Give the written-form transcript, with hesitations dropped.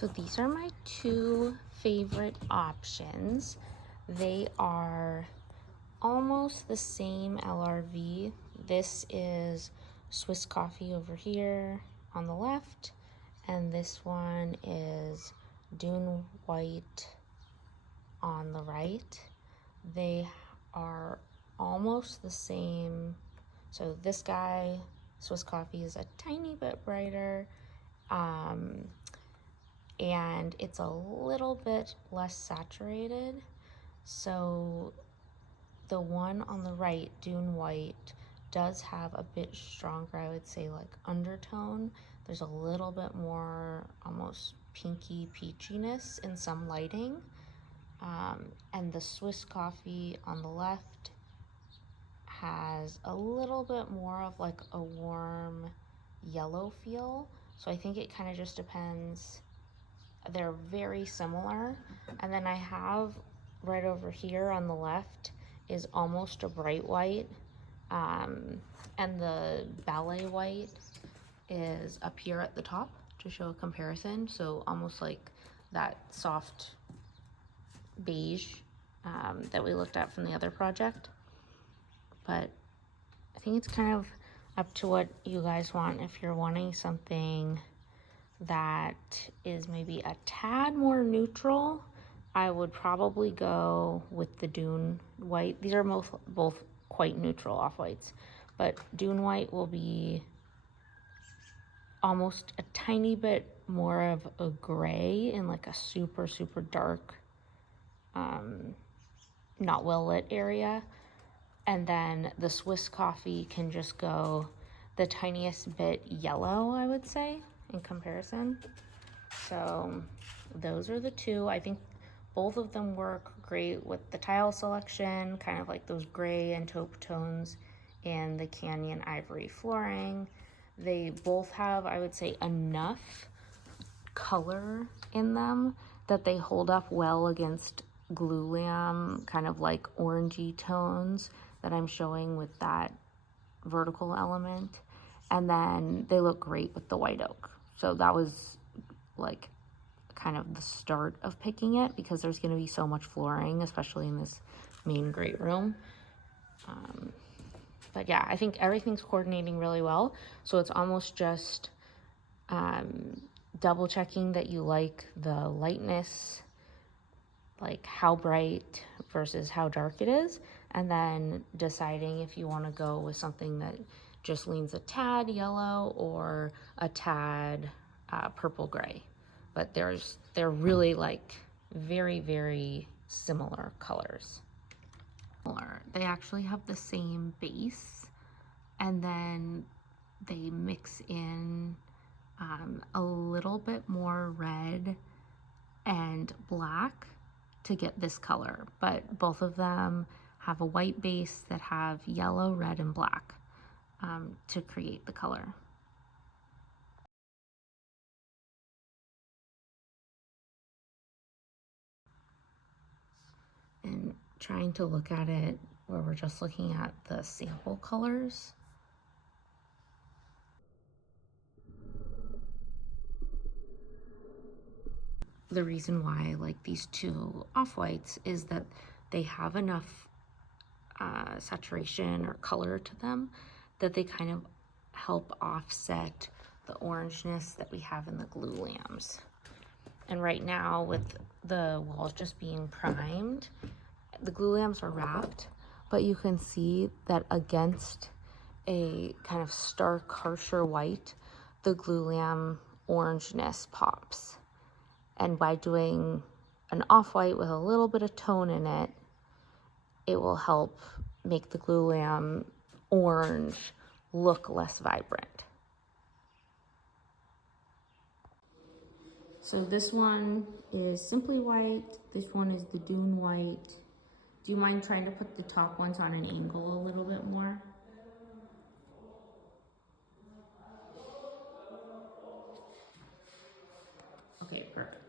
So these are my two favorite options. They are almost the same LRV. This is Swiss Coffee over here on the left, and this one is Dune White on the right. They are almost the same. So this guy, Swiss Coffee, is a tiny bit brighter, and it's a little bit less saturated. So the one on the right, Dune White, does have a bit stronger, I would say, like undertone. There's a little bit more almost pinky peachiness in some lighting. And the Swiss Coffee on the left has a little bit more of like a warm yellow feel. So I think it kind of just depends. They're very similar. And then I have right over here on the left is almost a bright white. And the Ballet white is up here at the top to show a comparison. So almost like that soft beige that we looked at from the other project. But I think it's kind of up to what you guys want. If you're wanting something that is maybe a tad more neutral, I would probably go with the Dune White. These are both quite neutral off-whites, but Dune White will be almost a tiny bit more of a gray in like a super, super dark, not well lit area. And then the Swiss Coffee can just go the tiniest bit yellow, I would say, in comparison. So those are the two. I think both of them work great with the tile selection, kind of like those gray and taupe tones in the Canyon Ivory flooring. They both have, I would say, enough color in them that they hold up well against glulam, kind of like orangey tones that I'm showing with that vertical element. And then they look great with the white oak. So that was like kind of the start of picking it, because there's going to be so much flooring, especially in this main great room. But yeah, I think everything's coordinating really well. So it's almost just double checking that you like the lightness, like how bright versus how dark it is, and then deciding if you want to go with something that just leans a tad yellow or a tad purple gray. But they're really like very, very similar colors. They actually have the same base, and then they mix in a little bit more red and black to get this color, but both of them have a white base that have yellow, red, and black to create the color. And trying to look at it where we're just looking at the sample colors. The reason why I like these two off-whites is that they have enough saturation or color to them that they kind of help offset the orangeness that we have in the glulams. And right now, with the walls just being primed, the glulams are wrapped, but you can see that against a kind of stark, harsher white, the glulam orangeness pops. And by doing an off-white with a little bit of tone in it, it will help make the glulam orange look less vibrant. So this one is simply white. This one is the Dune White. Do you mind trying to put the top ones on an angle a little bit more? Okay, perfect.